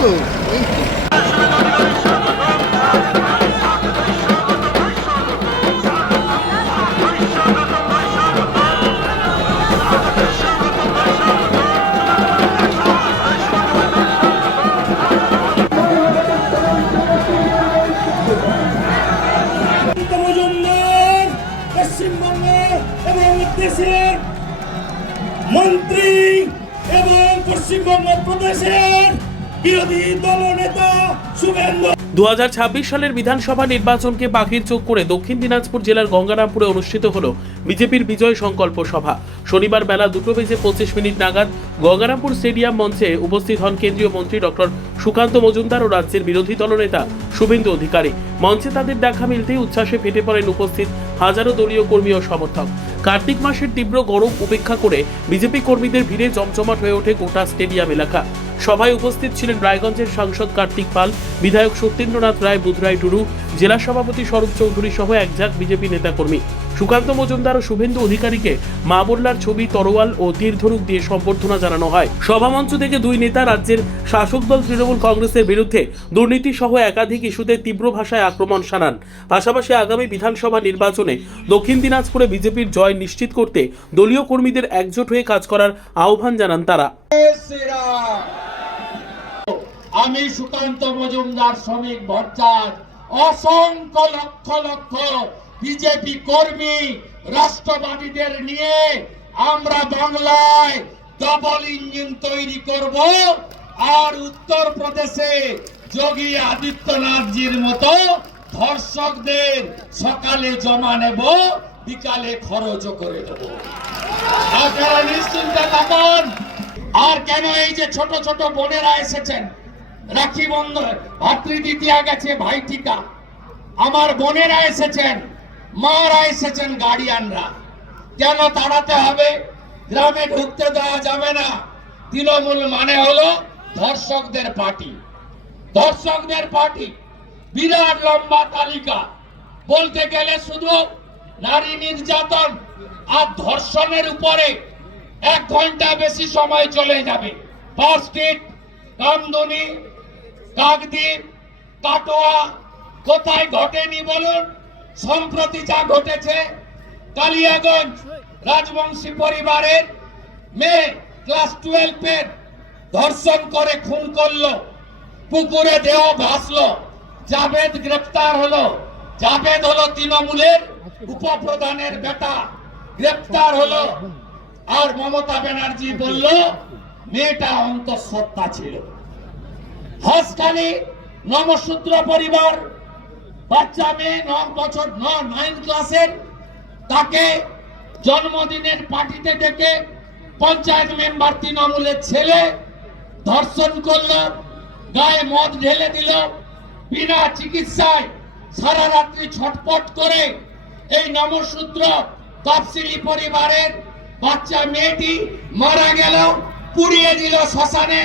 তো এই তো পশ্চিমবঙ্গে এবং দেশের মন্ত্রী এবং পশ্চিমবঙ্গ প্রদেশের বিরোধী দলনেতা শুভেন্দু। 2026 সালের বিধানসভা নির্বাচনকে পাখির চোখ করে দক্ষিণ দিনাজপুর জেলার গঙ্গারামপুরে অনুষ্ঠিত হলো বিজেপির বিজয় সংকল্প সভা। শনিবার বেলা 2:25 নাগাদ গঙ্গারামপুর স্টেডিয়াম মঞ্চে উপস্থিত হন কেন্দ্রীয় মন্ত্রী ডক্টর সুকান্ত মজুমদার ও রাজ্যের বিরোধী দলনেতা শুভেন্দু অধিকারী। মঞ্চে তাদের দেখা মিলতেই উচ্ছ্বাসে ফেটে পড়েন উপস্থিত হাজারো দলীয় কর্মী ও সমর্থক। কার্তিক মাসের তীব্র গরম উপেক্ষা করে বিজেপি কর্মীদের ভিড়ে জমজমাট হয়ে ওঠে গোটা স্টেডিয়াম এলাকা। সভায় উপস্থিত ছিলেন রায়গঞ্জের সাংসদ কার্তিক পাল, বিধায়ক সত্যেন্দ্রনাথ রায়, বুধরাই টুডু, জেলা সভাপতি স্বরূপ চৌধুরী সহ একঝাঁক বিজেপি নেতাকর্মী। সুকান্ত মজুমদার ও শুভেন্দু অধিকারীকে মা বল্লার ছবি, তরোয়াল ও তীর ধনুক দিয়ে সম্বর্ধনা জানানো হয়। সভামঞ্চ থেকে দুই নেতা রাজ্যের শাসক দল তৃণমূল কংগ্রেসের বিরুদ্ধে দুর্নীতি সহ একাধিক ইস্যুতে তীব্র ভাষায় আক্রমণ শানান। পাশাপাশি আগামী বিধানসভা নির্বাচনে দক্ষিণ দিনাজপুরে বিজেপির জয় নিশ্চিত করতে দলীয় কর্মীদের একজোট হয়ে কাজ করার আহ্বান জানান তারা। আমি সুকান্ত মজুমদার, শ্রমিক ভট্টাচার্য, অসংখ্য লক্ষ লক্ষ বিজেপি কর্মী, রাষ্ট্রবাদীদের নিয়ে আমরা বাংলায় ডবল ইঞ্জিন তৈরি করব আর উত্তরপ্রদেশে যোগী আদিত্যনাথজির মতো ধর্ষকদের সকালে জমা নেব, বিকালে খরচ করে দেব। আপনারা নিশ্চিন্তে থাকুন। আর কেন এই যে ছোট ছোট বোনেরা এসেছেন, রাখি বন্ধন, ভাতৃদ্বিতীয়া গেছে, ভাইটিকা, আমার বোনেরা এসেছেন, মারা এসেছেন, গার্ডিয়ানরা, কেন তাড়াতে হবে? গ্রামে ঢুকতে দেওয়া যাবে না। তৃণমূল মানে হলো ধর্ষকদের পার্টি, ধর্ষকদের পার্টি। বিরাট লম্বা তালিকা, বলতে গেলে শুধু নারী নির্যাতন আর ধর্ষণের উপরে 1 ঘন্টা বেশি সময় চলে যাবে। পার্ক স্ট্রিট, কামদুনি, কাকদ্বীপ, কাটোয়া, কোথায় ঘটেনি বলুন? সম্প্রতি যা ঘটেছে, কালিয়াগঞ্জ রাজবংশী পরিবারের মেয়ে ক্লাস 12-এর ধর্ষণ করে খুন করলো, পুকুরে দেহ ভাসলো, জাভেদ গ্রেপ্তার হলো। জাভেদ হলো তৃণমূলের উপপ্রধানের বেটা, গ্রেপ্তার হলো। আর মমতা ব্যানার্জি বলল মেয়েটা অন্তঃসত্ত্বা ছিল। হাসখালি নমশূদ্র পরিবার, বাচ্চা মেয়ে 9 বছর, 9 ক্লাসের, তাকে জন্মদিনের পার্টিতে ডেকে পঞ্চায়েত মেম্বার তৃণমূলের ছেলে ধর্ষণ করলো, গায়ে মদ ঢেলে দিল, বিনা চিকিৎসায় সারা রাত্রি ছটপট করে এই নমশূদ্র তফসিলি পরিবারের বাচ্চা মেয়েটি মারা গেল, পুড়িয়ে দিল শ্মশানে।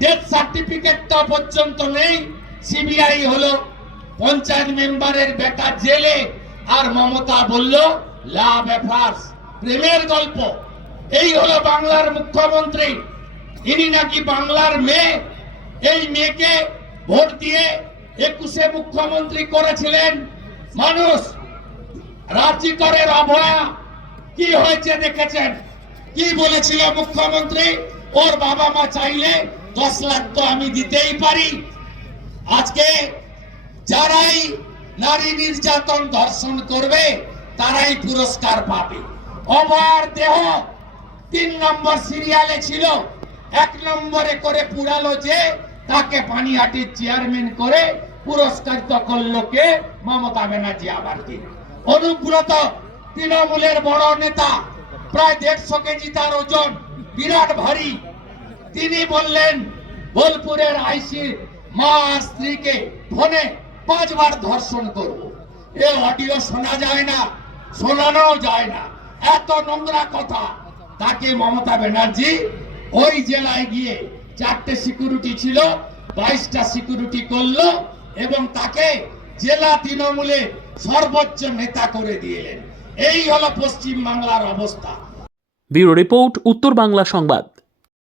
ডেথ সার্টিফিকেটটা পর্যন্ত নেই। সিবিআই হলো, পঞ্চায়েত মেম্বারের বেটা জেলে, আর মমতা বলল লাভ অ্যাফেয়ার্স, প্রেমের গল্প। এই হলো বাংলার মুখ্যমন্ত্রী। ইনি নাকি বাংলার মেয়ে। এই মেয়েকে ভোট দিয়ে 21-এ মুখ্যমন্ত্রী করেছিলেন মানুষ। রাজ্যকরের অভয়া কি হয়েছে দেখেছেন? কি বলেছিল মুখ্যমন্ত্রী? ওর বাবা মা চাইলে 10 লাখ তো আমি দিতেই পারি। আজকে যারাই নারী নির্যাতন ধর্ষণ করবে তারাই পুরস্কার পাবে। অভয়ার দেহ 3 নম্বর সিরিয়ালে ছিল, 1 নম্বরে করে পুরালো যে তাকে পানিহাটির চেয়ারম্যান করে পুরস্কারিত করলো কে? মমতা ব্যানার্জি। আবার কি অনুব্রত, তৃণমূলের বড় নেতা, প্রায় 150 কেজি তার ওজন, বিরাট ভারী। তিনি বললেন বোলপুরের আইসি মা স্ত্রীকে ফোনে 5 বার ধর্ষণ করব। এ অডিও শোনা যায় না, শোনানো যায় না, এত নোংরা কথা। তাকে মমতা ব্যানার্জি ওই জেলায় গিয়ে 4টে সিকিউরিটি ছিল, 22টা সিকিউরিটি করলো এবং তাকে জেলা তৃণমূলের সর্বোচ্চ নেতা করে দিলেন। এই হলো পশ্চিম বাংলার অবস্থা। ব্যুরো রিপোর্ট, উত্তর বাংলা সংবাদ।